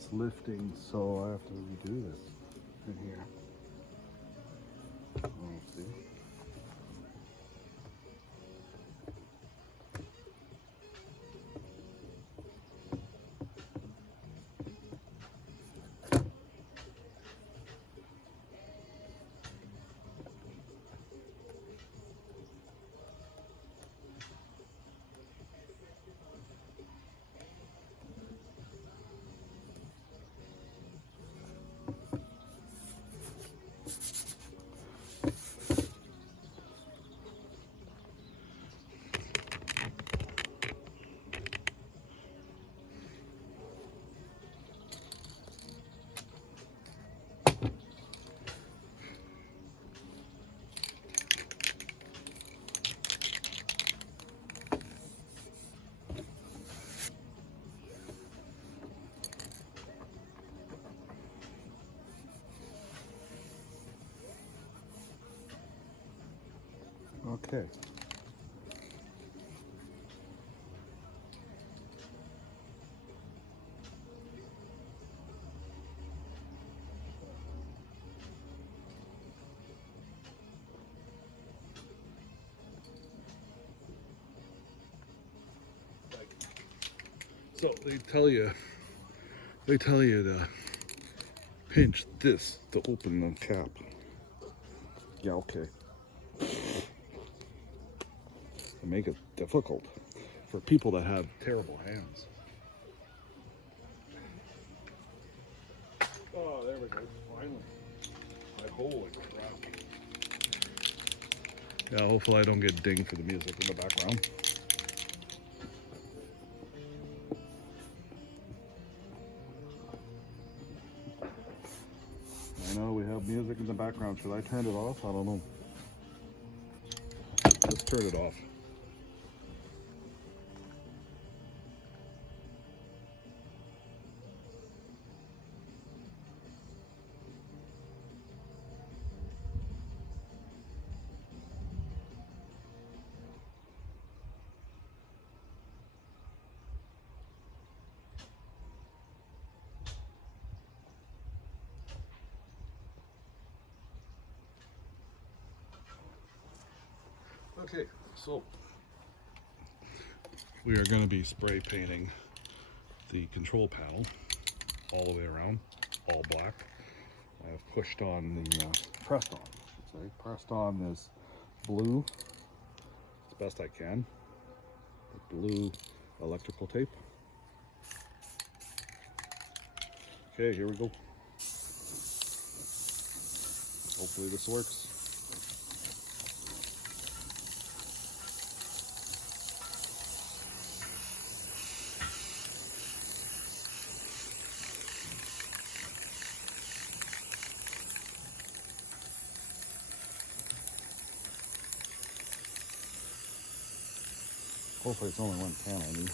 it's lifting, so I have to redo this in here. Let's see. Okay. So they tell you to pinch this to open the cap. Yeah, okay. To make it difficult for people that have terrible hands. Oh, there we go. Finally. Holy crap. Yeah, hopefully I don't get dinged for the music in the background. I know we have music in the background. Should I turn it off? I don't know. Let's turn it off. Okay, so we are going to be spray painting the control panel all the way around, all black. I have pushed on the, pressed on, I should say, pressed on this blue as best I can, the blue electrical tape. Okay, here we go. Hopefully this works. Hopefully it's only one can I need.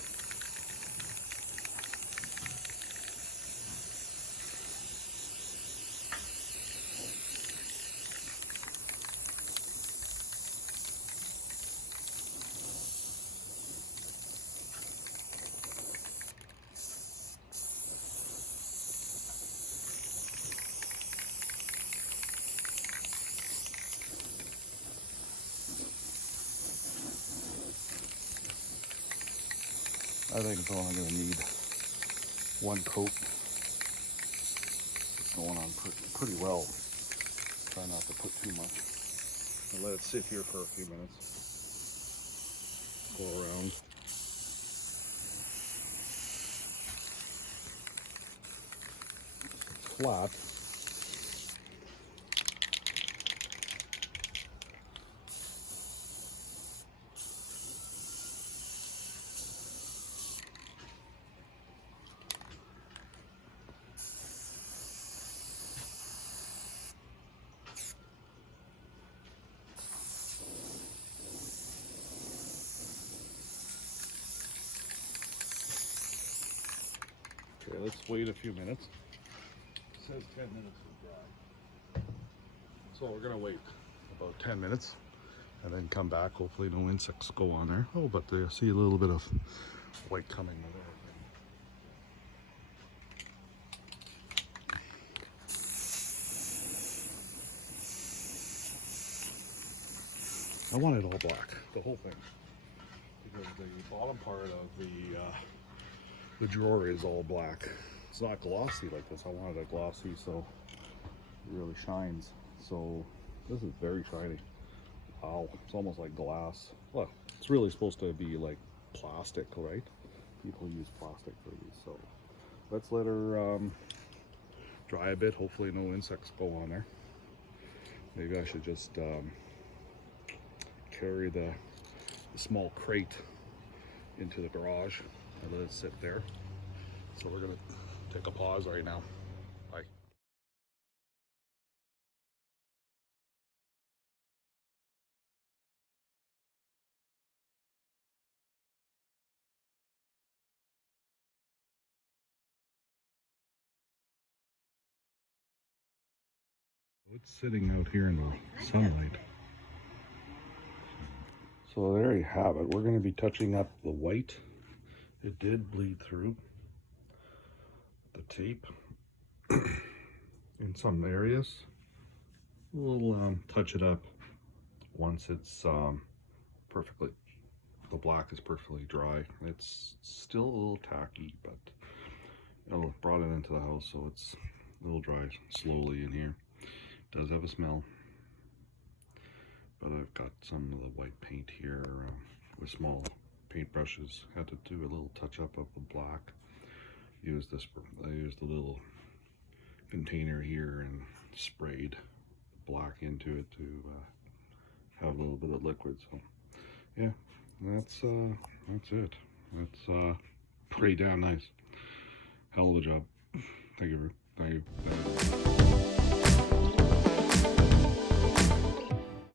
I think it's only going to need one coat. It's going on pretty well. Try not to put too much. And let it sit here for a few minutes. Go around. Flat. Okay, let's wait a few minutes. It says 10 minutes to dry. So we're gonna wait about 10 minutes and then come back. Hopefully no insects go on there. Oh, but I see a little bit of white coming over. I want it all black, the whole thing, because the bottom part of the drawer is all black. It's not glossy like this. I wanted it glossy so it really shines. So this is very shiny. Wow, it's almost like glass. Well, it's really supposed to be like plastic, right? People use plastic for these. So let's let her dry a bit. Hopefully no insects go on there. Maybe I should just carry the small crate into the garage and let it sit there. So we're gonna take a pause right now. Bye. It's sitting out here in the sunlight. So there you have it. We're going to be touching up the white. It did bleed through the tape in some areas. We'll touch it up once it's perfectly, the black is perfectly dry. It's still a little tacky, but I brought it into the house, so it's a little dry slowly in here. It does have a smell, but I've got some of the white paint here with small paintbrushes. Had to do a little touch up of the black. I used a little container here and sprayed black into it to have a little bit of liquid. So yeah, that's it. That's pretty damn nice. Hell of a job. Thank you.